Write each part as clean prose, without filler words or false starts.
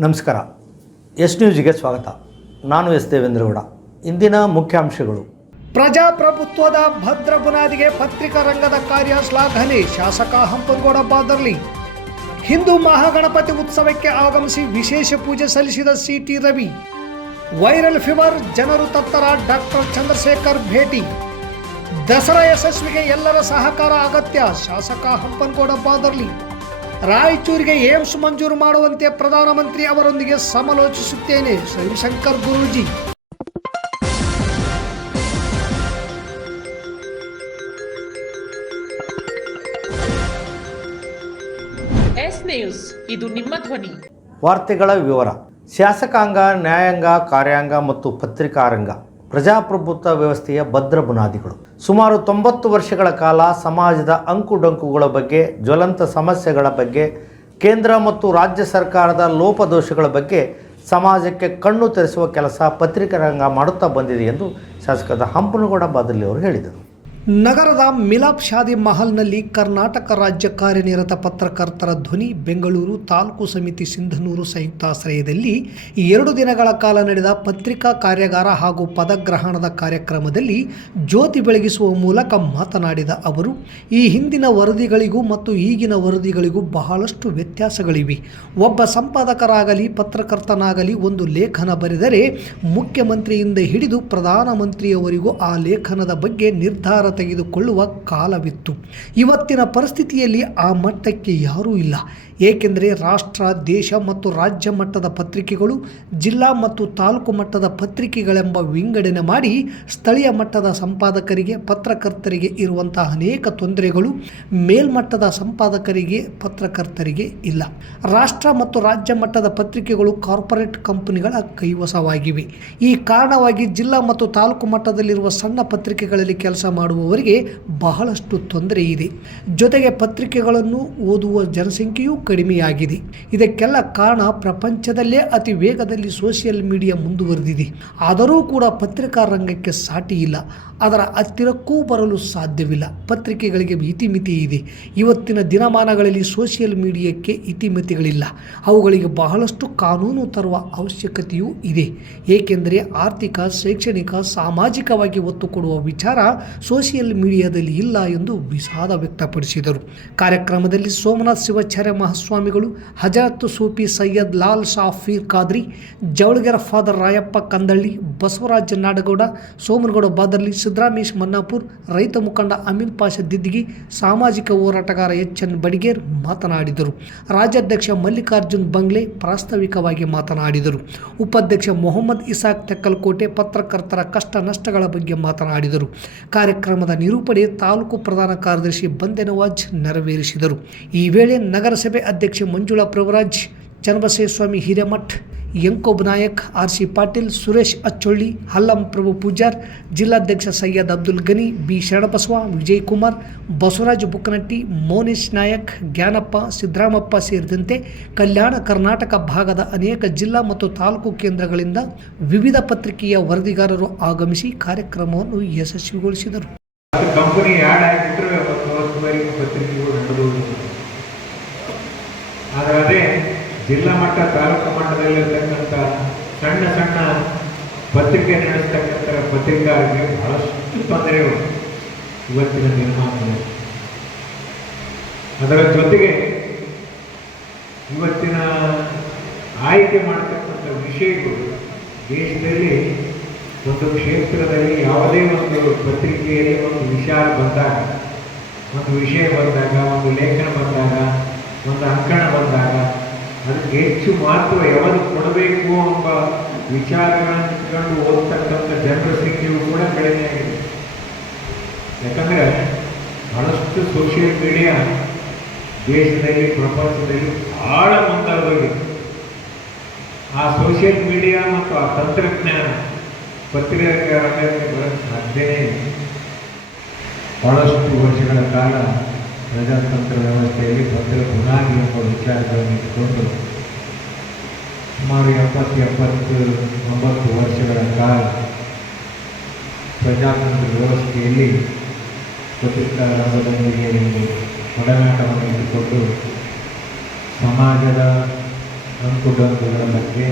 ನಮಸ್ಕಾರ. ಎಸ್ ನ್ಯೂಸ್ಗೆ ಸ್ವಾಗತ. ನಾನು ಎಸ್ ದೇವೇಂದ್ರಗೌಡ. ಇಂದಿನ ಮುಖ್ಯಾಂಶಗಳು. ಪ್ರಜಾಪ್ರಭುತ್ವದ ಭದ್ರ ಬುನಾದಿಗೆ ಪತ್ರಿಕಾ ರಂಗದ ಕಾರ್ಯ ಶ್ಲಾಘನೆ, ಶಾಸಕ ಹಂಪನಗೌಡ ಬಾದರ್ಲಿ. ಹಿಂದೂ ಮಹಾಗಣಪತಿ ಉತ್ಸವಕ್ಕೆ ಆಗಮಿಸಿ ವಿಶೇಷ ಪೂಜೆ ಸಲ್ಲಿಸಿದ ಸಿಟಿ ರವಿ. ವೈರಲ್ ಫೀವರ್, ಜನರು ತತ್ತರ, ಡಾಕ್ಟರ್ ಚಂದ್ರಶೇಖರ್ ಭೇಟಿ. ದಸರಾ ಯಶಸ್ವಿಗೆ ಎಲ್ಲರ ಸಹಕಾರ ಅಗತ್ಯ, ಶಾಸಕ ಹಂಪನಗೌಡ ಬಾದರ್ಲಿ. ರಾಯಚೂರಿಗೆ ಏಮ್ಸ್ ಮಂಜೂರು ಮಾಡುವಂತೆ ಪ್ರಧಾನಮಂತ್ರಿ ಅವರೊಂದಿಗೆ ಸಮಾಲೋಚಿಸುತ್ತೇನೆ, ಶಿವಶಂಕರ್ ಗುರೂಜಿ. ಎಸ್ ನ್ಯೂಸ್, ಇದು ನಿಮ್ಮ ಧ್ವನಿ. ವಾರ್ತೆಗಳ ವಿವರ. ಶಾಸಕಾಂಗ, ನ್ಯಾಯಾಂಗ, ಕಾರ್ಯಾಂಗ ಮತ್ತು ಪತ್ರಿಕಾ ರಂಗ ಪ್ರಜಾಪ್ರಭುತ್ವ ವ್ಯವಸ್ಥೆಯ ಭದ್ರ ಬುನಾದಿಗಳು. ಸುಮಾರು 90 ವರ್ಷಗಳ ಕಾಲ ಸಮಾಜದ ಅಂಕುಡೊಂಕುಗಳ ಬಗ್ಗೆ, ಜ್ವಲಂತ ಸಮಸ್ಯೆಗಳ ಬಗ್ಗೆ, ಕೇಂದ್ರ ಮತ್ತು ರಾಜ್ಯ ಸರ್ಕಾರದ ಲೋಪದೋಷಗಳ ಬಗ್ಗೆ ಸಮಾಜಕ್ಕೆ ಕಣ್ಣು ತೆರೆಸುವ ಕೆಲಸ ಪತ್ರಿಕಾ ರಂಗ ಮಾಡುತ್ತಾ ಬಂದಿದೆ ಎಂದು ಶಾಸಕ ಹಂಪನಗೌಡ ಬಾದರ್ಲಿ ಅವರು ಹೇಳಿದರು. ನಗರದ ಮಿಲಾಪ್ ಶಾದಿ ಮಹಲ್ನಲ್ಲಿ ಕರ್ನಾಟಕ ರಾಜ್ಯ ಕಾರ್ಯನಿರತ ಪತ್ರಕರ್ತರ ಧ್ವನಿ ಬೆಂಗಳೂರು ತಾಲೂಕು ಸಮಿತಿ ಸಿಂಧನೂರು ಸಂಯುಕ್ತಾಶ್ರಯದಲ್ಲಿ 2 ದಿನಗಳ ಕಾಲ ನಡೆದ ಪತ್ರಿಕಾ ಕಾರ್ಯಾಗಾರ ಹಾಗೂ ಪದಗ್ರಹಣದ ಕಾರ್ಯಕ್ರಮದಲ್ಲಿ ಜ್ಯೋತಿ ಬೆಳಗಿಸುವ ಮೂಲಕ ಮಾತನಾಡಿದ ಅವರು, ಈ ಹಿಂದಿನ ವರದಿಗಳಿಗೂ ಮತ್ತು ಈಗಿನ ವರದಿಗಳಿಗೂ ಬಹಳಷ್ಟು ವ್ಯತ್ಯಾಸಗಳಿವೆ. ಒಬ್ಬ ಸಂಪಾದಕರಾಗಲಿ ಪತ್ರಕರ್ತನಾಗಲಿ ಒಂದು ಲೇಖನ ಬರೆದರೆ ಮುಖ್ಯಮಂತ್ರಿಯಿಂದ ಹಿಡಿದು ಪ್ರಧಾನಮಂತ್ರಿಯವರಿಗೂ ಆ ಲೇಖನದ ಬಗ್ಗೆ ನಿರ್ಧಾರ ತೆಗೆದುಕೊಳ್ಳುವ ಕಾಲವಿತ್ತು. ಇವತ್ತಿನ ಪರಿಸ್ಥಿತಿಯಲ್ಲಿ ಆ ಮಟ್ಟಕ್ಕೆ ಯಾರೂ ಇಲ್ಲ. ಏಕೆಂದರೆ ರಾಷ್ಟ್ರ, ದೇಶ ಮತ್ತು ರಾಜ್ಯ ಮಟ್ಟದ ಪತ್ರಿಕೆಗಳು, ಜಿಲ್ಲಾ ಮತ್ತು ತಾಲೂಕು ಮಟ್ಟದ ಪತ್ರಿಕೆಗಳೆಂಬ ವಿಂಗಡಣೆ ಮಾಡಿ ಸ್ಥಳೀಯ ಮಟ್ಟದ ಸಂಪಾದಕರಿಗೆ, ಪತ್ರಕರ್ತರಿಗೆ ಇರುವಂತಹ ಅನೇಕ ತೊಂದರೆಗಳು ಮೇಲ್ಮಟ್ಟದ ಸಂಪಾದಕರಿಗೆ, ಪತ್ರಕರ್ತರಿಗೆ ಇಲ್ಲ. ರಾಷ್ಟ್ರ ಮತ್ತು ರಾಜ್ಯ ಮಟ್ಟದ ಪತ್ರಿಕೆಗಳು ಕಾರ್ಪೊರೇಟ್ ಕಂಪನಿಗಳ ಕೈವಶವಾಗಿವೆ. ಈ ಕಾರಣವಾಗಿ ಜಿಲ್ಲಾ ಮತ್ತು ತಾಲೂಕು ಮಟ್ಟದಲ್ಲಿರುವ ಸಣ್ಣ ಪತ್ರಿಕೆಗಳಲ್ಲಿ ಕೆಲಸ ಮಾಡುವವರಿಗೆ ಬಹಳಷ್ಟು ತೊಂದರೆ ಇದೆ. ಜೊತೆಗೆ ಪತ್ರಿಕೆಗಳನ್ನು ಓದುವ ಜನಸಂಖ್ಯೆಯೂ ಕಡಿಮೆಯಾಗಿದೆ. ಇದಕ್ಕೆಲ್ಲ ಕಾರಣ ಪ್ರಪಂಚದಲ್ಲೇ ಅತಿ ವೇಗದಲ್ಲಿ ಸೋಷಿಯಲ್ ಮೀಡಿಯಾ ಮುಂದುವರೆದಿದೆ. ಆದರೂ ಕೂಡ ಪತ್ರಿಕಾ ರಂಗಕ್ಕೆ ಸಾಟಿ ಇಲ್ಲ. ಅದರ ಹತ್ತಿರಕ್ಕೂ ಬರಲು ಸಾಧ್ಯವಿಲ್ಲ. ಪತ್ರಿಕೆಗಳಿಗೆ ಇತಿಮಿತಿ ಇದೆ. ಇವತ್ತಿನ ದಿನಮಾನಗಳಲ್ಲಿ ಸೋಷಿಯಲ್ ಮೀಡಿಯಾಕ್ಕೆ ಇತಿಮಿತಿಗಳಿಲ್ಲ. ಅವುಗಳಿಗೆ ಬಹಳಷ್ಟು ಕಾನೂನು ತರುವ ಅವಶ್ಯಕತೆಯೂ ಇದೆ. ಏಕೆಂದರೆ ಆರ್ಥಿಕ, ಶೈಕ್ಷಣಿಕ, ಸಾಮಾಜಿಕವಾಗಿ ಒತ್ತು ಕೊಡುವ ವಿಚಾರ ಸೋಷಿಯಲ್ ಮೀಡಿಯಾದಲ್ಲಿ ಇಲ್ಲ ಎಂದು ವಿಷಾದ ವ್ಯಕ್ತಪಡಿಸಿದರು. ಕಾರ್ಯಕ್ರಮದಲ್ಲಿ ಸೋಮನಾಥ್ ಶಿವಾಚಾರ್ಯ ಮಹಾಸ್ವಾಮಿಗಳು, ಹಜರತ್ ಸೂಫಿ ಸೈಯದ್ ಲಾಲ್ ಶಾಫೀರ್ ಖಾದ್ರಿ, ಜವಳಗೆರೆ ಫಾದರ್ ರಾಯಪ್ಪ ಕಂದಳ್ಳಿ, ಬಸವರಾಜ ನಾಡಗೌಡ, ಸೋಮನಗೌಡ ಬಾದರ್ಲಿ, ಸಿದ್ದರಾಮೇಶ್ ಮನ್ನಾಪುರ್, ರೈತ ಮುಖಂಡ ಅಮೀನ್ ಪಾಷಾ ದಿದ್ದಿಗಿ, ಸಾಮಾಜಿಕ ಹೋರಾಟಗಾರ ಎಚ್.ಎನ್. ಬಡಿಗೇರ್ ಮಾತನಾಡಿದರು. ರಾಜ್ಯಾಧ್ಯಕ್ಷ ಮಲ್ಲಿಕಾರ್ಜುನ್ ಬಂಗ್ಲೆ ಪ್ರಾಸ್ತಾವಿಕವಾಗಿ ಮಾತನಾಡಿದರು. ಉಪಾಧ್ಯಕ್ಷ ಮೊಹಮ್ಮದ್ ಇಸಾಕ್ ತೆಕ್ಕಲಕೋಟೆ ಪತ್ರಕರ್ತರ ಕಷ್ಟ ನಷ್ಟಗಳ ಬಗ್ಗೆ ಮಾತನಾಡಿದರು. ಕಾರ್ಯಕ್ರಮದ ನಿರೂಪಣೆ ತಾಲೂಕು ಪ್ರಧಾನ ಕಾರ್ಯದರ್ಶಿ ಬಂದೆ ನವಾಜ್ ನೆರವೇರಿಸಿದರು. ಈ ವೇಳೆ ನಗರಸಭೆ ಅಧ್ಯಕ್ಷೆ ಮಂಜುಳಾ ಪ್ರಭುರಾಜ್, ಚನ್ನಬಸವೇಸ್ವಾಮಿ ಹಿರೇಮಠ್, ಯಂಕೋಬ್ ನಾಯಕ್, ಆರ್.ಸಿ. ಪಾಟೀಲ್, ಸುರೇಶ್ ಅಚ್ಚೊಳ್ಳಿ, ಹಲ್ಲಂ ಪ್ರಭು ಪೂಜಾರ್, ಜಿಲ್ಲಾಧ್ಯಕ್ಷ ಸೈಯದ್ ಅಬ್ದುಲ್ ಗನಿ, ಬಿ. ಶರಣಬಸವ, ವಿಜಯ್ ಕುಮಾರ್, ಬಸವರಾಜ್ ಬುಕ್ಕನಟ್ಟಿ, ಮೋನೇಶ್ ನಾಯಕ್, ಜ್ಞಾನಪ್ಪ, ಸಿದ್ದರಾಮಪ್ಪ ಸೇರಿದಂತೆ ಕಲ್ಯಾಣ ಕರ್ನಾಟಕ ಭಾಗದ ಅನೇಕ ಜಿಲ್ಲಾ ಮತ್ತು ತಾಲೂಕು ಕೇಂದ್ರಗಳಿಂದ ವಿವಿಧ ಪತ್ರಿಕೆಯ ವರದಿಗಾರರು ಆಗಮಿಸಿ ಕಾರ್ಯಕ್ರಮವನ್ನು ಯಶಸ್ವಿಗೊಳಿಸಿದರು. ಆದರೆ ಜಿಲ್ಲಾ ಮಟ್ಟ, ತಾಲೂಕು ಮಟ್ಟದಲ್ಲಿರ್ತಕ್ಕಂಥ ಸಣ್ಣ ಸಣ್ಣ ಪತ್ರಿಕೆ ನಡೆಸ್ತಕ್ಕಂಥ ಪತ್ರಿಕಾರಿಗೆ ಬಹಳಷ್ಟು ತೊಂದರೆಗಳು ಇವತ್ತಿನ ದಿನಮಾನದಲ್ಲಿ. ಅದರ ಜೊತೆಗೆ ಇವತ್ತಿನ ಆಯ್ಕೆ ಮಾಡತಕ್ಕಂಥ ವಿಷಯಗಳು ದೇಶದಲ್ಲಿ ಒಂದು ಕ್ಷೇತ್ರದಲ್ಲಿ ಯಾವುದೇ ಒಂದು ಪತ್ರಿಕೆಯಲ್ಲಿ ಒಂದು ವಿಚಾರ ಬಂದಾಗ, ಒಂದು ವಿಷಯ ಬಂದಾಗ, ಒಂದು ಲೇಖನ ಬಂದಾಗ, ಒಂದು ಅಂಕಣ ಬಂದಾಗ ಅದಕ್ಕೆ ಹೆಚ್ಚು ಮಹತ್ವ ಯಾವುದು ಕೊಡಬೇಕು ಎಂಬ ವಿಚಾರಗಳನ್ನು ಇಟ್ಕೊಂಡು ಓದ್ತಕ್ಕಂಥ ಜನರ ಸಂಖ್ಯೆಯೂ ಕೂಡ ಕಡಿಮೆಯಾಗಿದೆ. ಯಾಕಂದರೆ ಬಹಳಷ್ಟು ಸೋಷಿಯಲ್ ಮೀಡಿಯಾ ದೇಶದಲ್ಲಿ, ಪ್ರಪಂಚದಲ್ಲಿ ಭಾಳ ಮುಂದಾಗೋಗಿದೆ. ಆ ಸೋಷಿಯಲ್ ಮೀಡಿಯಾ ಮತ್ತು ಆ ತಂತ್ರಜ್ಞಾನ ಪತ್ರಿಕಾ ರಂಗಕ್ಕೆ ಬರೋಕ್ಕೆ ಸಾಧ್ಯವೇ ಇಲ್ಲ. ಬಹಳಷ್ಟು ವರ್ಷಗಳ ಕಾಲ ಪ್ರಜಾತಂತ್ರ ವ್ಯವಸ್ಥೆಯಲ್ಲಿ ಭದ್ರ ಬುನಾದಿ ಎಂಬ ವಿಚಾರಗಳನ್ನು ಇಟ್ಟುಕೊಂಡು ಸುಮಾರು 70-90 ವರ್ಷಗಳ ಕಾಲ ಪ್ರಜಾತಂತ್ರ ವ್ಯವಸ್ಥೆಯಲ್ಲಿ ಪತ್ರಿಕಾ ರಂಗದೊಂದಿಗೆ ಒಡನಾಟವನ್ನು ಇಟ್ಟುಕೊಂಡು ಸಮಾಜದ ಅಂಕುಡೊಂಕುಗಳ ಬಗ್ಗೆ,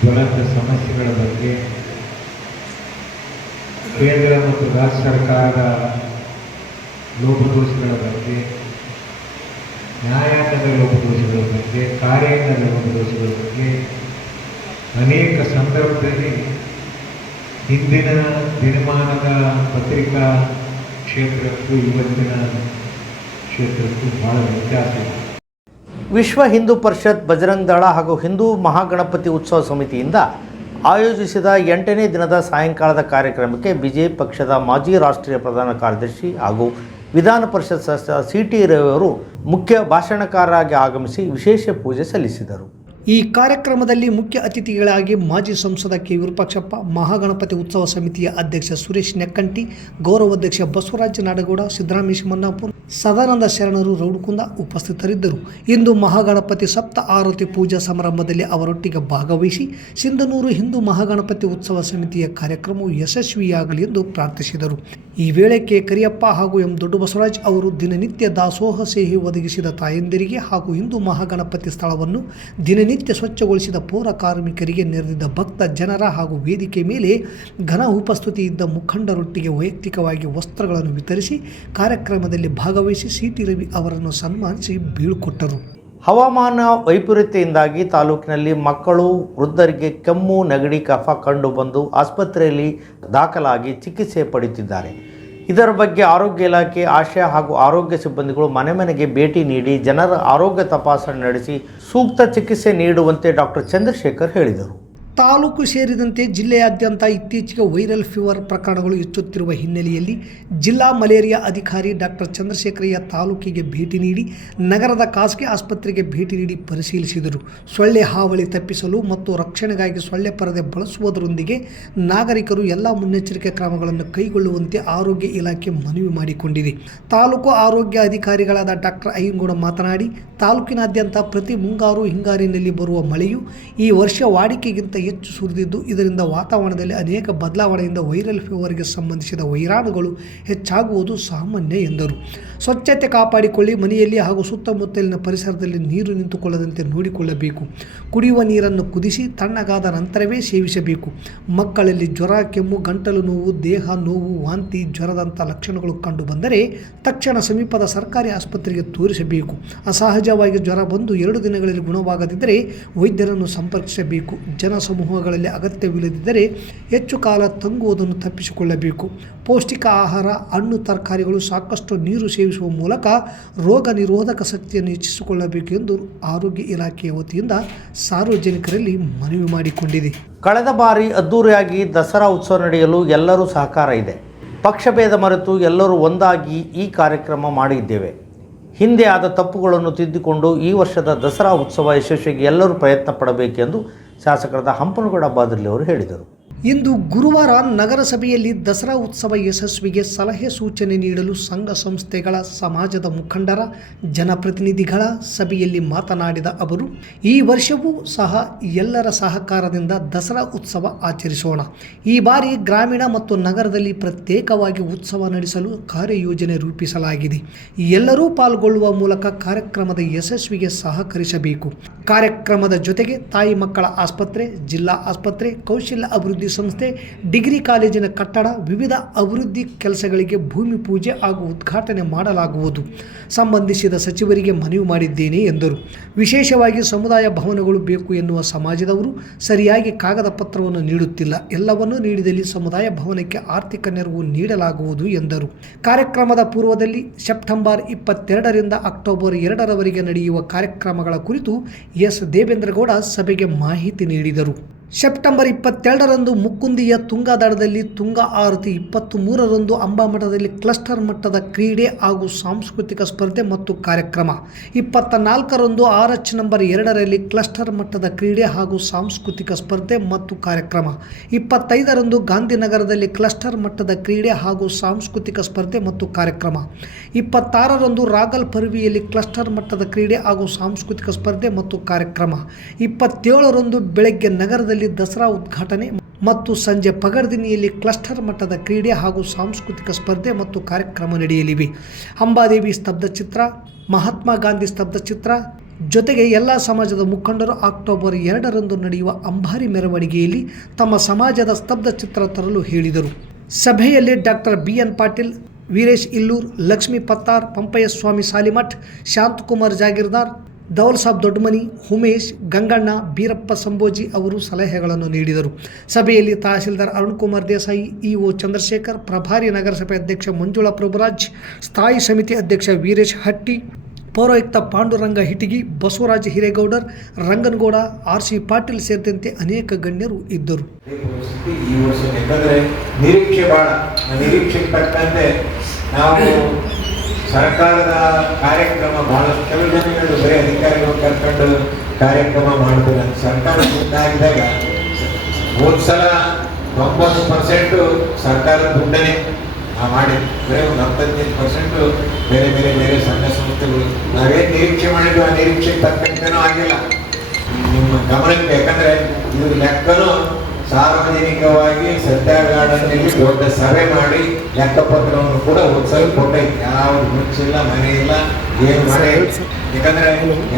ಜ್ವಲಂತ ಸಮಸ್ಯೆಗಳ ಬಗ್ಗೆ, ಕೇಂದ್ರ ಮತ್ತು ರಾಜ್ಯ ಸರ್ಕಾರದ ಲೋಪದೋಷಗಳ ಬಗ್ಗೆ, ನ್ಯಾಯಾಂಗದ ಲೋಪದೋಷಗಳ ಬಗ್ಗೆ, ಕಾರ್ಯಾಂಗದ ಲೋಪದೋಷಗಳ ಬಗ್ಗೆ ಅನೇಕ ಸಂದರ್ಭದಲ್ಲಿ ಹಿಂದಿನ ದಿನಮಾನದ ಪತ್ರಿಕಾ ಕ್ಷೇತ್ರಕ್ಕೂ ಇವತ್ತಿನ ಕ್ಷೇತ್ರಕ್ಕೂ ಬಹಳ ವ್ಯತ್ಯಾಸ ಇದೆ. ವಿಶ್ವ ಹಿಂದೂ ಪರಿಷತ್, ಬಜರಂಗ್ ದಳ ಹಾಗೂ ಹಿಂದೂ ಮಹಾಗಣಪತಿ ಉತ್ಸವ ಸಮಿತಿಯಿಂದ ಆಯೋಜಿಸಿದ 8ನೇ ದಿನದ ಸಾಯಂಕಾಲದ ಕಾರ್ಯಕ್ರಮಕ್ಕೆ ಬಿಜೆಪಿ ಪಕ್ಷದ ಮಾಜಿ ರಾಷ್ಟ್ರೀಯ ಪ್ರಧಾನ ಕಾರ್ಯದರ್ಶಿ ಹಾಗೂ ವಿಧಾನ ಪರಿಷತ್ ಸದಸ್ಯ ಸಿ.ಟಿ. ರವಿ ಅವರು ಮುಖ್ಯ ಭಾಷಣಕಾರರಾಗಿ ಆಗಮಿಸಿ ವಿಶೇಷ ಪೂಜೆ ಸಲ್ಲಿಸಿದರು. ಈ ಕಾರ್ಯಕ್ರಮದಲ್ಲಿ ಮುಖ್ಯ ಅತಿಥಿಗಳಾಗಿ ಮಾಜಿ ಸಂಸದ ಕೆ. ವಿರೂಪಾಕ್ಷಪ್ಪ, ಮಹಾಗಣಪತಿ ಉತ್ಸವ ಸಮಿತಿಯ ಅಧ್ಯಕ್ಷ ಸುರೇಶ್ ನೆಕ್ಕಂಟಿ, ಗೌರವಾಧ್ಯಕ್ಷ ಬಸವರಾಜ ನಾಡಗೌಡ, ಸಿದ್ದರಾಮೇಶ ಮನ್ನಾಪುರ್, ಸದಾನಂದ ಶರಣರು, ರೌಡ್ಕುಂದ ಉಪಸ್ಥಿತರಿದ್ದರು. ಇಂದು ಮಹಾಗಣಪತಿ ಸಪ್ತ ಆರತಿ ಪೂಜಾ ಸಮಾರಂಭದಲ್ಲಿ ಅವರೊಟ್ಟಿಗೆ ಭಾಗವಹಿಸಿ ಸಿಂಧನೂರು ಹಿಂದೂ ಮಹಾಗಣಪತಿ ಉತ್ಸವ ಸಮಿತಿಯ ಕಾರ್ಯಕ್ರಮವು ಯಶಸ್ವಿಯಾಗಲಿ ಎಂದು ಪ್ರಾರ್ಥಿಸಿದರು. ಈ ವೇಳೆ ಕೆ. ಕರಿಯಪ್ಪ ಹಾಗೂ ಎಂ. ದೊಡ್ಡ ಬಸವರಾಜ್ ಅವರು ದಿನನಿತ್ಯ ದಾಸೋಹ ಸೇವೆ ಒದಗಿಸಿದ ತಾಯಂದಿರಿಗೆ ಹಾಗೂ ಹಿಂದೂ ಮಹಾಗಣಪತಿ ಸ್ಥಳವನ್ನು ದಿನನಿತ್ಯ ಸ್ವಚ್ಛಗೊಳಿಸಿದ ಪೌರ ಕಾರ್ಮಿಕರಿಗೆ, ನೆರೆದಿದ್ದ ಭಕ್ತ ಜನರ ಹಾಗೂ ವೇದಿಕೆ ಮೇಲೆ ಘನ ಉಪಸ್ಥಿತಿ ಇದ್ದ ಮುಖಂಡರೊಟ್ಟಿಗೆ ವೈಯಕ್ತಿಕವಾಗಿ ವಸ್ತ್ರಗಳನ್ನು ವಿತರಿಸಿ ಕಾರ್ಯಕ್ರಮದಲ್ಲಿ ಭಾಗವಹಿಸಿ ಸಿ.ಟಿ. ರವಿ ಅವರನ್ನು ಸನ್ಮಾನಿಸಿ ಬೀಳ್ಕೊಟ್ಟರು. ಹವಾಮಾನ ವೈಪರೀತ್ಯದಿಂದಾಗಿ ತಾಲೂಕಿನಲ್ಲಿ ಮಕ್ಕಳು, ವೃದ್ಧರಿಗೆ ಕೆಮ್ಮು, ನೆಗಡಿ, ಕಫ ಕಂಡುಬಂದು ಆಸ್ಪತ್ರೆಯಲ್ಲಿ ದಾಖಲಾಗಿ ಚಿಕಿತ್ಸೆ ಪಡೆಯುತ್ತಿದ್ದಾರೆ. ಇದರ ಬಗ್ಗೆ ಆರೋಗ್ಯ ಇಲಾಖೆ, ಆಶಾ ಹಾಗೂ ಆರೋಗ್ಯ ಸಿಬ್ಬಂದಿಗಳು ಮನೆ ಮನೆಗೆ ಭೇಟಿ ನೀಡಿ ಜನರ ಆರೋಗ್ಯ ತಪಾಸಣೆ ನಡೆಸಿ ಸೂಕ್ತ ಚಿಕಿತ್ಸೆ ನೀಡುವಂತೆ ಡಾಕ್ಟರ್ ಚಂದ್ರಶೇಖರ್ ಹೇಳಿದರು. ತಾಲೂಕು ಸೇರಿದಂತೆ ಜಿಲ್ಲೆಯಾದ್ಯಂತ ಇತ್ತೀಚೆಗೆ ವೈರಲ್ ಫೀವರ್ ಪ್ರಕರಣಗಳು ಹೆಚ್ಚುತ್ತಿರುವ ಹಿನ್ನೆಲೆಯಲ್ಲಿ ಜಿಲ್ಲಾ ಮಲೇರಿಯಾ ಅಧಿಕಾರಿ ಡಾಕ್ಟರ್ ಚಂದ್ರಶೇಖರಯ್ಯ ತಾಲೂಕಿಗೆ ಭೇಟಿ ನೀಡಿ ನಗರದ ಖಾಸಗಿ ಆಸ್ಪತ್ರೆಗೆ ಭೇಟಿ ನೀಡಿ ಪರಿಶೀಲಿಸಿದರು. ಸೊಳ್ಳೆ ಹಾವಳಿ ತಪ್ಪಿಸಲು ಮತ್ತು ರಕ್ಷಣೆಗಾಗಿ ಸೊಳ್ಳೆ ಪರದೆ ಬಳಸುವುದರೊಂದಿಗೆ ನಾಗರಿಕರು ಎಲ್ಲ ಮುನ್ನೆಚ್ಚರಿಕೆ ಕ್ರಮಗಳನ್ನು ಕೈಗೊಳ್ಳುವಂತೆ ಆರೋಗ್ಯ ಇಲಾಖೆ ಮನವಿ ಮಾಡಿಕೊಂಡಿದೆ. ತಾಲೂಕು ಆರೋಗ್ಯ ಅಧಿಕಾರಿಗಳಾದ ಡಾಕ್ಟರ್ ಅಯ್ಯನಗೌಡ ಮಾತನಾಡಿ, ತಾಲೂಕಿನಾದ್ಯಂತ ಪ್ರತಿ ಮುಂಗಾರು ಹಿಂಗಾರಿನಲ್ಲಿ ಬರುವ ಮಳೆಯು ಈ ವರ್ಷ ವಾಡಿಕೆಗಿಂತ ಹೆಚ್ಚು ಸುರಿದಿದ್ದು, ಇದರಿಂದ ವಾತಾವರಣದಲ್ಲಿ ಅನೇಕ ಬದಲಾವಣೆಯಿಂದ ವೈರಲ್ ಫೀವರ್ಗೆ ಸಂಬಂಧಿಸಿದ ವೈರಾಣುಗಳು ಹೆಚ್ಚಾಗುವುದು ಸಾಮಾನ್ಯ ಎಂದರು. ಸ್ವಚ್ಛತೆ ಕಾಪಾಡಿಕೊಳ್ಳಿ, ಮನೆಯಲ್ಲಿ ಹಾಗೂ ಸುತ್ತಮುತ್ತಲಿನ ಪರಿಸರದಲ್ಲಿ ನೀರು ನಿಂತುಕೊಳ್ಳದಂತೆ ನೋಡಿಕೊಳ್ಳಬೇಕು. ಕುಡಿಯುವ ನೀರನ್ನು ಕುದಿಸಿ ತಣ್ಣಗಾದ ನಂತರವೇ ಸೇವಿಸಬೇಕು. ಮಕ್ಕಳಲ್ಲಿ ಜ್ವರ, ಕೆಮ್ಮು, ಗಂಟಲು ನೋವು, ದೇಹ ನೋವು, ವಾಂತಿ, ಜ್ವರದಂಥ ಲಕ್ಷಣಗಳು ಕಂಡುಬಂದರೆ ತಕ್ಷಣ ಸಮೀಪದ ಸರ್ಕಾರಿ ಆಸ್ಪತ್ರೆಗೆ ತೋರಿಸಬೇಕು. ಅಸಹಜವಾಗಿ ಜ್ವರ ಬಂದು 2 ದಿನಗಳಲ್ಲಿ ಗುಣವಾಗದಿದ್ದರೆ ವೈದ್ಯರನ್ನು ಸಂಪರ್ಕಿಸಬೇಕು. ಜನಸಮೂಹಗಳಲ್ಲಿ ಅಗತ್ಯವಿಲ್ಲದಿದ್ದರೆ ಹೆಚ್ಚು ಕಾಲ ತಂಗುವುದನ್ನು ತಪ್ಪಿಸಿಕೊಳ್ಳಬೇಕು. ಪೌಷ್ಟಿಕ ಆಹಾರ, ಹಣ್ಣು, ತರಕಾರಿಗಳು, ಸಾಕಷ್ಟು ನೀರು ಸೇವಿಸುವ ಮೂಲಕ ರೋಗ ನಿರೋಧಕ ಶಕ್ತಿಯನ್ನು ಹೆಚ್ಚಿಸಿಕೊಳ್ಳಬೇಕು ಎಂದು ಆರೋಗ್ಯ ಇಲಾಖೆಯ ವತಿಯಿಂದ ಸಾರ್ವಜನಿಕರಲ್ಲಿ ಮನವಿ ಮಾಡಿಕೊಂಡಿದೆ. ಕಳೆದ ಬಾರಿ ಅದ್ದೂರಿಯಾಗಿ ದಸರಾ ಉತ್ಸವ ನಡೆಯಲು ಎಲ್ಲರೂ ಸಹಕಾರ ಇದೆ. ಪಕ್ಷಭೇದ ಮರೆತು ಎಲ್ಲರೂ ಒಂದಾಗಿ ಈ ಕಾರ್ಯಕ್ರಮ ಮಾಡಿದ್ದೇವೆ. ಹಿಂದೆ ಆದ ತಪ್ಪುಗಳನ್ನು ತಿದ್ದಿಕೊಂಡು ಈ ವರ್ಷದ ದಸರಾ ಉತ್ಸವ ಯಶಸ್ವಿಗೆ ಎಲ್ಲರೂ ಪ್ರಯತ್ನ ಪಡಬೇಕೆಂದು ಶಾಸಕರಾದ ಹಂಪನಗೌಡ ಬಾದರ್ಲಿ ಅವರು ಹೇಳಿದರು. ಇಂದು ಗುರುವಾರ ನಗರಸಭೆಯಲ್ಲಿ ದಸರಾ ಉತ್ಸವ ಯಶಸ್ವಿಗೆ ಸಲಹೆ ಸೂಚನೆ ನೀಡಲು ಸಂಘ ಸಂಸ್ಥೆಗಳ, ಸಮಾಜದ ಮುಖಂಡರ, ಜನಪ್ರತಿನಿಧಿಗಳ ಸಭೆಯಲ್ಲಿ ಮಾತನಾಡಿದ ಅವರು, ಈ ವರ್ಷವೂ ಸಹ ಎಲ್ಲರ ಸಹಕಾರದಿಂದ ದಸರಾ ಉತ್ಸವ ಆಚರಿಸೋಣ. ಈ ಬಾರಿ ಗ್ರಾಮೀಣ ಮತ್ತು ನಗರದಲ್ಲಿ ಪ್ರತ್ಯೇಕವಾಗಿ ಉತ್ಸವ ನಡೆಸಲು ಕಾರ್ಯಯೋಜನೆ ರೂಪಿಸಲಾಗಿದೆ. ಎಲ್ಲರೂ ಪಾಲ್ಗೊಳ್ಳುವ ಮೂಲಕ ಕಾರ್ಯಕ್ರಮದ ಯಶಸ್ವಿಗೆ ಸಹಕರಿಸಬೇಕು. ಕಾರ್ಯಕ್ರಮದ ಜೊತೆಗೆ ತಾಯಿ ಮಕ್ಕಳ ಆಸ್ಪತ್ರೆ, ಜಿಲ್ಲಾ ಆಸ್ಪತ್ರೆ, ಕೌಶಲ್ಯ ಅಭಿವೃದ್ಧಿ ಸಂಸ್ಥೆ, ಡಿಗ್ರಿ ಕಾಲೇಜಿನ ಕಟ್ಟಡ, ವಿವಿಧ ಅಭಿವೃದ್ಧಿ ಕೆಲಸಗಳಿಗೆ ಭೂಮಿ ಪೂಜೆ ಹಾಗೂ ಉದ್ಘಾಟನೆ ಮಾಡಲಾಗುವುದು. ಸಂಬಂಧಿಸಿದ ಸಚಿವರಿಗೆ ಮನವಿ ಮಾಡಿದ್ದೇನೆ ಎಂದರು. ವಿಶೇಷವಾಗಿ ಸಮುದಾಯ ಭವನಗಳು ಬೇಕು ಎನ್ನುವ ಸಮಾಜದವರು ಸರಿಯಾಗಿ ಕಾಗದ ಪತ್ರವನ್ನು ನೀಡುತ್ತಿಲ್ಲ. ಎಲ್ಲವನ್ನೂ ನೀಡಿದಲ್ಲಿ ಸಮುದಾಯ ಭವನಕ್ಕೆ ಆರ್ಥಿಕ ನೆರವು ನೀಡಲಾಗುವುದು ಎಂದರು. ಕಾರ್ಯಕ್ರಮದ ಪೂರ್ವದಲ್ಲಿ ಸೆಪ್ಟೆಂಬರ್ 22ರಿಂದ ಅಕ್ಟೋಬರ್ 2ರವರೆಗೆ ನಡೆಯುವ ಕಾರ್ಯಕ್ರಮಗಳ ಕುರಿತು ಎಸ್. ದೇವೇಂದ್ರಗೌಡ ಸಭೆಗೆ ಮಾಹಿತಿ ನೀಡಿದರು. ಸೆಪ್ಟೆಂಬರ್ 22ರಂದು ಮುಕ್ಕುಂದಿಯ ತುಂಗಾದಡದಲ್ಲಿ ತುಂಗಾ ಆರತಿ, 23ರಂದು ಅಂಬಾಮಠದಲ್ಲಿ ಕ್ಲಸ್ಟರ್ ಮಟ್ಟದ ಕ್ರೀಡೆ ಹಾಗೂ ಸಾಂಸ್ಕೃತಿಕ ಸ್ಪರ್ಧೆ ಮತ್ತು ಕಾರ್ಯಕ್ರಮ, 24ರಂದು RH ನಂಬರ್ 2ರಲ್ಲಿ ಕ್ಲಸ್ಟರ್ ಮಟ್ಟದ ಕ್ರೀಡೆ ಹಾಗೂ ಸಾಂಸ್ಕೃತಿಕ ಸ್ಪರ್ಧೆ ಮತ್ತು ಕಾರ್ಯಕ್ರಮ, 25ರಂದು ಗಾಂಧಿನಗರದಲ್ಲಿ ಕ್ಲಸ್ಟರ್ ಮಟ್ಟದ ಕ್ರೀಡೆ ಹಾಗೂ ಸಾಂಸ್ಕೃತಿಕ ಸ್ಪರ್ಧೆ ಮತ್ತು ಕಾರ್ಯಕ್ರಮ, 26ರಂದು ರಾಗಲ್ ಪರ್ವಿಯಲ್ಲಿ ಕ್ಲಸ್ಟರ್ ಮಟ್ಟದ ಕ್ರೀಡೆ ಹಾಗೂ ಸಾಂಸ್ಕೃತಿಕ ಸ್ಪರ್ಧೆ ಮತ್ತು ಕಾರ್ಯಕ್ರಮ, 27ರಂದು ಬೆಳಗ್ಗೆ ನಗರದಲ್ಲಿ ದಸರಾ ಉದ್ಘಾಟನೆ ಮತ್ತು ಸಂಜೆ ಪಗಡ್ದಿನಿಯಲ್ಲಿ ಕ್ಲಸ್ಟರ್ ಮಟ್ಟದ ಕ್ರೀಡೆ ಹಾಗೂ ಸಾಂಸ್ಕೃತಿಕ ಸ್ಪರ್ಧೆ ಮತ್ತು ಕಾರ್ಯಕ್ರಮ ನಡೆಯಲಿವೆ. ಅಂಬಾದೇವಿ ಸ್ತಬ್ಧಚಿತ್ರ, ಮಹಾತ್ಮ ಗಾಂಧಿ ಸ್ತಬ್ಧಚಿತ್ರ, ಜೊತೆಗೆ ಎಲ್ಲ ಸಮಾಜದ ಮುಖಂಡರು ಅಕ್ಟೋಬರ್ 2ರಂದು ನಡೆಯುವ ಅಂಬಾರಿ ಮೆರವಣಿಗೆಯಲ್ಲಿ ತಮ್ಮ ಸಮಾಜದ ಸ್ತಬ್ಧ ಚಿತ್ರ ತರಲು ಹೇಳಿದರು. ಸಭೆಯಲ್ಲಿ ಡಾಕ್ಟರ್ BN ಪಾಟೀಲ್, ವೀರೇಶ್ ಇಲ್ಲೂರ್, ಲಕ್ಷ್ಮೀ ಪತ್ತಾರ್, ಪಂಪಯ್ಯ ಸ್ವಾಮಿ ಸಾಲಿಮಠ್, ಶಾಂತಕುಮಾರ್ ಜಾಗೀರ್ದಾರ್, ದೌಲ್ ಸಾಬ್ ದೊಡ್ಡಮನಿ, ಉಮೇಶ್, ಗಂಗಣ್ಣ, ಬೀರಪ್ಪ ಸಂಬೋಜಿ ಅವರು ಸಲಹೆಗಳನ್ನು ನೀಡಿದರು. ಸಭೆಯಲ್ಲಿ ತಹಸೀಲ್ದಾರ್ ಅರುಣ್ ಕುಮಾರ್ ದೇಸಾಯಿ, EO ಚಂದ್ರಶೇಖರ್, ಪ್ರಭಾರಿ ನಗರಸಭೆ ಅಧ್ಯಕ್ಷ ಮಂಜುಳಾ ಪ್ರಭುರಾಜ್, ಸ್ಥಾಯಿ ಸಮಿತಿ ಅಧ್ಯಕ್ಷ ವೀರೇಶ್ ಹಟ್ಟಿ, ಪೌರಾಯುಕ್ತ ಪಾಂಡುರಂಗ ಹಿಟಿಗಿ, ಬಸವರಾಜ ಹಿರೇಗೌಡರ್, ರಂಗನಗೌಡ, RC ಪಾಟೀಲ್ ಸೇರಿದಂತೆ ಅನೇಕ ಗಣ್ಯರು ಇದ್ದರು. ಈ ವರ್ಷ ಯಾಕಂದ್ರೆ ನಿರೀಕ್ಷೆ ಬಹಳ, ನಿರೀಕ್ಷೆಗೆ ತಕ್ಕಂತೆ ನಾವು ಸರ್ಕಾರದ ಕಾರ್ಯಕ್ರಮ ಬಹಳಷ್ಟು ಕೆಲವು ಜನಗಳು ಬರೀ ಅಧಿಕಾರಿಗಳು ಕರ್ಕೊಂಡು ಕಾರ್ಯಕ್ರಮ ಮಾಡ್ತಾರೆ. ಸರ್ಕಾರ ದುಡ್ಡಾಗಿದ್ದಾಗ ಹೋದ್ಸಲ 90% ಸರ್ಕಾರದ ದುಡ್ಡನೇ ನಾವು ಮಾಡಿ, ಬರೀ ಒಂದು 15% ಬೇರೆ ಬೇರೆ ಬೇರೆ ಸಂಘ ಸಂಸ್ಥೆಗಳು ನಾವೇನು ನಿರೀಕ್ಷೆ ಮಾಡಿದ್ವಿ ಆ ನಿರೀಕ್ಷೆಗೆ ತಕ್ಕಂತೆನೂ ಆಗಿಲ್ಲ. ನಿಮ್ಮ ಗಮನಕ್ಕೆ, ಯಾಕಂದ್ರೆ ಇದು ಲೆಕ್ಕನೂ ಸಾರ್ವಜನಿಕವಾಗಿ ಸತ್ಯಾಗಾರ್ಡನ್ನಲ್ಲಿ ದೊಡ್ಡ ಸಭೆ ಮಾಡಿ ಲೆಕ್ಕಪತ್ರವನ್ನು ಕೂಡ ಉತ್ಸವ ಕೊಟ್ಟೈತಿ. ಯಾವ್ದು ಮುಚ್ಚಿಲ್ಲ, ಮನೆ ಇಲ್ಲ, ಏನು ಮನೆ ಇಲ್ಲ. ಯಾಕಂದ್ರೆ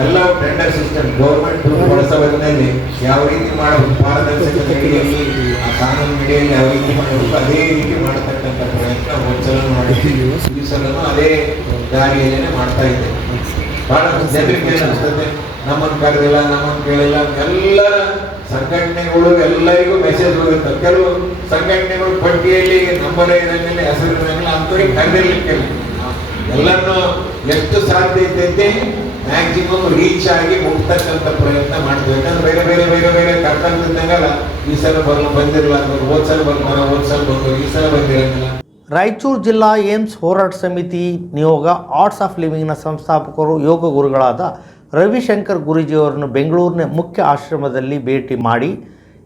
ಎಲ್ಲ ಟೆಂಡರ್ ಸಿಸ್ಟಮ್ ಗೌರ್ಮೆಂಟ್ ಬಳಸೋದ್ರಲ್ಲಿ ಯಾವ ರೀತಿ ಮಾಡಬೇಕು, ಪಾರದರ್ಶಕತೆಯಲ್ಲಿ ಆ ಕಾನೂನು ಮಿಡಿಯಲ್ಲಿ ಯಾವ ರೀತಿ ಮಾಡಬೇಕು ಅದೇ ರೀತಿ ಮಾಡತಕ್ಕಂಥ ಪ್ರಯತ್ನ ಉತ್ಸವ ಮಾಡಿದ್ದೀವಿ. ಈ ಸಲನು ಅದೇ ದಾರಿಯಲ್ಲೇನೆ ಮಾಡ್ತಾ ಇದ್ದೇವೆ. ಬಹಳ ಜನರಿಗೆ ಏನಿಸ್ತದೆ, ನಮ್ಮನ್ನು ಕರೆದಿಲ್ಲ, ನಮ್ಮನ್ನು ಕೇಳಿಲ್ಲ. ಎಲ್ಲ ಸಂಘಟನೆಗಳು ಎಲ್ಲರಿಗೂ ಮೆಸೇಜ್ ಹೋಗುತ್ತೆ. ಕೆಲವು ಸಂಘಟನೆಗಳು ಪಟ್ಟಿಯಲ್ಲಿ ನಂಬರೇ ಇರಂಗಿಲ್ಲ, ಹೆಸರು ಇರಂಗಿಲ್ಲ, ಅಂಥವ್ರಿಗೆ ಕರೆದಿರ್ಲಿಕ್ಕೆ ಎಲ್ಲರನ್ನು ಎಷ್ಟು ಸಾಧ್ಯ ಇದ್ದೈತೆ ಮ್ಯಾಕ್ಸಿಮಮ್ ರೀಚ್ ಆಗಿ ಮುಟ್ತಕ್ಕಂಥ ಪ್ರಯತ್ನ ಮಾಡ್ತೀವಿ. ಯಾಕಂದ್ರೆ ಬೇರೆ ಬೇರೆ ಬೇರೆ ಬೇರೆ ಕರ್ಕೊಂತಿದ್ದಂಗಲ್ಲ, ಈ ಸಲ ಬಂದಿರಲ್ಲ, ಹೋದ್ ಸಲ ಬರ್ತಾರ, ಹೋದ್ ಸಲ ಬಂದರು, ಈ ಸಲ ಬಂದಿರಂಗಿಲ್ಲ. ರಾಯಚೂರು ಜಿಲ್ಲಾ ಏಮ್ಸ್ ಹೋರಾಟ ಸಮಿತಿ ನಿಯೋಗ ಆರ್ಟ್ಸ್ ಆಫ್ ಲಿವಿಂಗ್ನ ಸಂಸ್ಥಾಪಕರು ಯೋಗ ಗುರುಗಳಾದ ರವಿಶಂಕರ್ ಗುರೂಜಿಯವರನ್ನು ಬೆಂಗಳೂರಿನ ಮುಖ್ಯ ಆಶ್ರಮದಲ್ಲಿ ಭೇಟಿ ಮಾಡಿ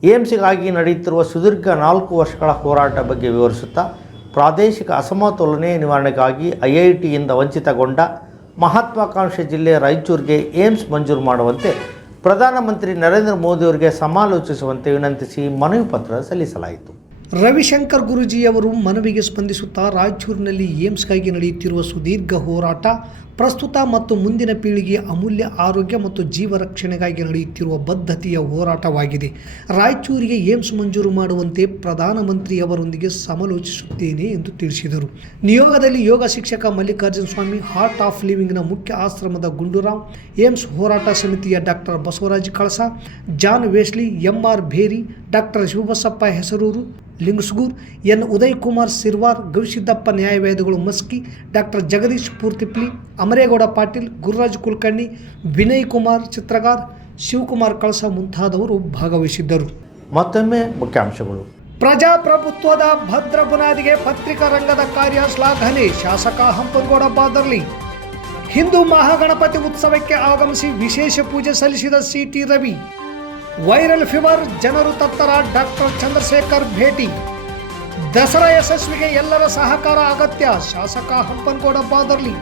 ಏಮ್ಸ್ಗಾಗಿ ನಡೆಯುತ್ತಿರುವ ಸುದೀರ್ಘ 4 ವರ್ಷಗಳ ಹೋರಾಟ ಬಗ್ಗೆ ವಿವರಿಸುತ್ತಾ ಪ್ರಾದೇಶಿಕ ಅಸಮತೋಲನೆ ನಿವಾರಣೆಗಾಗಿ IITಯಿಂದ ವಂಚಿತಗೊಂಡ ಮಹತ್ವಾಕಾಂಕ್ಷೆ ಜಿಲ್ಲೆ ರಾಯಚೂರಿಗೆ ಏಮ್ಸ್ ಮಂಜೂರು ಮಾಡುವಂತೆ ಪ್ರಧಾನಮಂತ್ರಿ ನರೇಂದ್ರ ಮೋದಿಯವರಿಗೆ ಸಮಾಲೋಚಿಸುವಂತೆ ವಿನಂತಿಸಿ ಮನವಿ ಪತ್ರ ಸಲ್ಲಿಸಲಾಯಿತು. ರವಿಶಂಕರ್ ಗುರೂಜಿಯವರು ಮನವಿಗೆ ಸ್ಪಂದಿಸುತ್ತಾ ರಾಯಚೂರಿನಲ್ಲಿ ಏಮ್ಸ್ಗಾಗಿ ನಡೆಯುತ್ತಿರುವ ಸುದೀರ್ಘ ಹೋರಾಟ ಪ್ರಸ್ತುತ ಮತ್ತು ಮುಂದಿನ ಪೀಳಿಗೆಯ ಅಮೂಲ್ಯ ಆರೋಗ್ಯ ಮತ್ತು ಜೀವ ರಕ್ಷಣೆಗಾಗಿ ನಡೆಯುತ್ತಿರುವ ಬದ್ಧತೆಯ ಹೋರಾಟವಾಗಿದೆ. ರಾಯಚೂರಿಗೆ ಏಮ್ಸ್ ಮಂಜೂರು ಮಾಡುವಂತೆ ಪ್ರಧಾನಮಂತ್ರಿಯವರೊಂದಿಗೆ ಸಮಾಲೋಚಿಸುತ್ತೇನೆ ಎಂದು ತಿಳಿಸಿದರು. ನಿಯೋಗದಲ್ಲಿ ಯೋಗ ಶಿಕ್ಷಕ ಮಲ್ಲಿಕಾರ್ಜುನ ಸ್ವಾಮಿ, ಹಾರ್ಟ್ ಆಫ್ ಲಿವಿಂಗ್ನ ಮುಖ್ಯ ಆಶ್ರಮದ ಗುಂಡೂರಾವ್, ಏಮ್ಸ್ ಹೋರಾಟ ಸಮಿತಿಯ doctor Basavaraja Kalasa, John Wesley, MR Bheri, doctor Shivabasappa Hesaruru, Lingasugur, N Uday Kumar Sirwar, Gavisiddappa ನ್ಯಾಯವಾದಿಗಳು ಮಸ್ಕಿ, ಡಾಕ್ಟರ್ ಜಗದೀಶ್ ಪೂರ್ತಿಪ್ಲಿ, ಅಮರೇಗೌಡ ಪಾಟೀಲ್, ಗುರುರಾಜ್ ಕುಲಕರ್ಣಿ, ವಿನಯ್ ಕುಮಾರ್ ಚಿತ್ರಗಾರ್, ಶಿವಕುಮಾರ್ ಕಳಸ ಮುಂತಾದವರು ಭಾಗವಹಿಸಿದ್ದರು. ಮತ್ತೊಮ್ಮೆ ಮುಖ್ಯಾಂಶಗಳು. ಪ್ರಜಾಪ್ರಭುತ್ವದ ಭದ್ರ ಬುನಾದಿಗೆ ಪತ್ರಿಕಾ ರಂಗದ ಕಾರ್ಯ ಶ್ಲಾಘನೆ, ಶಾಸಕ ಹಂಪನಗೌಡ ಬಾದರ್ಲಿ. ಹಿಂದೂ ಮಹಾಗಣಪತಿ ಉತ್ಸವಕ್ಕೆ ಆಗಮಿಸಿ ವಿಶೇಷ ಪೂಜೆ ಸಲ್ಲಿಸಿದ CT ರವಿ. ವೈರಲ್ ಫೀವರ್, ಜನರು ತತ್ತರ, ಡಾಕ್ಟರ್ ಚಂದ್ರಶೇಖರ್ ಭೇಟಿ. ದಸರಾ ಯಶಸ್ವಿಗೆ ಎಲ್ಲರ ಸಹಕಾರ ಅಗತ್ಯ, ಶಾಸಕ ಹಂಪನಗೌಡ ಬಾದರ್ಲಿ.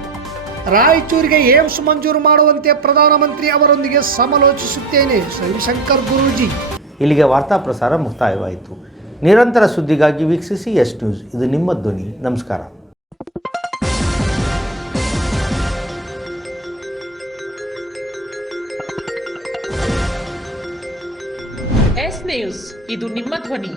ರಾಯಚೂರಿಗೆ ಏಮ್ಸ್ ಮಂಜೂರು ಮಾಡುವಂತೆ ಪ್ರಧಾನಮಂತ್ರಿ ಅವರೊಂದಿಗೆ ಸಮಾಲೋಚಿಸುತ್ತೇನೆ, ರವಿಶಂಕರ್ ಗುರೂಜಿ. ಇಲ್ಲಿಗೆ ವಾರ್ತಾ ಪ್ರಸಾರ ಮುಕ್ತಾಯವಾಯಿತು. ನಿರಂತರ ಸುದ್ದಿಗಾಗಿ ವೀಕ್ಷಿಸಿ ಎಸ್ ನ್ಯೂಸ್. ಇದು ನಿಮ್ಮ ಧ್ವನಿ. ನಮಸ್ಕಾರ. ಎಸ್ ನ್ಯೂಸ್, ಇದು ನಿಮ್ಮ ಧ್ವನಿ.